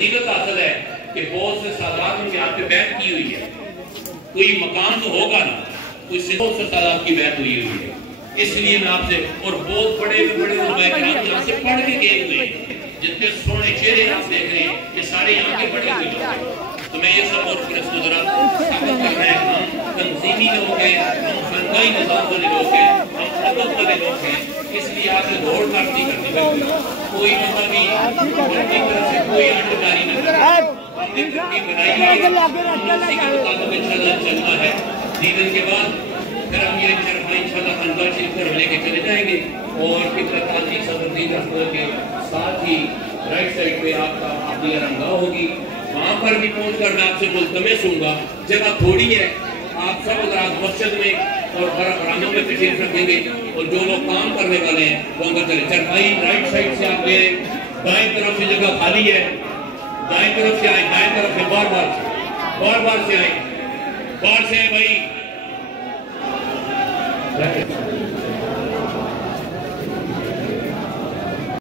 फजीलत हासिल है कि बहुत से सादात उनके हाथ पे बैत की हुई है। कोई मकान तो होगा ना, कोई बहुत से सादात की बैत हुई हुई है। इसलिए मैं आपसे, और बहुत बड़े बड़े उलमाए से पढ़ के गए हुए, जितने सोने चेहरे आप देख रहे हैं, ये सारे यहाँ के पढ़े हुए लोग हैं। तो मैं ये सब और इसको जरा साबित कर रहे हैं, हम तंजीमी लोग हैं, हम फनकाई निजाम वाले लोग हैं, हम अदब वाले लोग हैं। इसलिए आपसे दौड़ भाग नहीं करनी पड़ती। कोई मतलब भी अपनी तरफ से कोई आंटकारी न करे। हमने तरकीब बनाई है, उसी के मुताबिक इंशाअल्लाह चलना है। दीन के बाद फिर हम ये इंशाअल्लाह खंडवा शरीफ पर लेके चले जाएंगे और किबला ताजी सदरदीन रसूल के साथ ही राइट साइड पे आपका अपनी आरामगाह होगी। वहाँ पर भी पहुँचकर मैं आपसे मुल्तमस होऊंगा, जगह थोड़ी है, आप सब अगर मस्जिद में और बरामदों में तशरीफ रखेंगे और जो लोग काम करने वाले हैं वो अंदर चले। चरपाई राइट साइड से आप गए, दाएं तरफ से जगह खाली है, दाएं तरफ से आए, दाएं तरफ से बार बार से आए, बाहर से भाई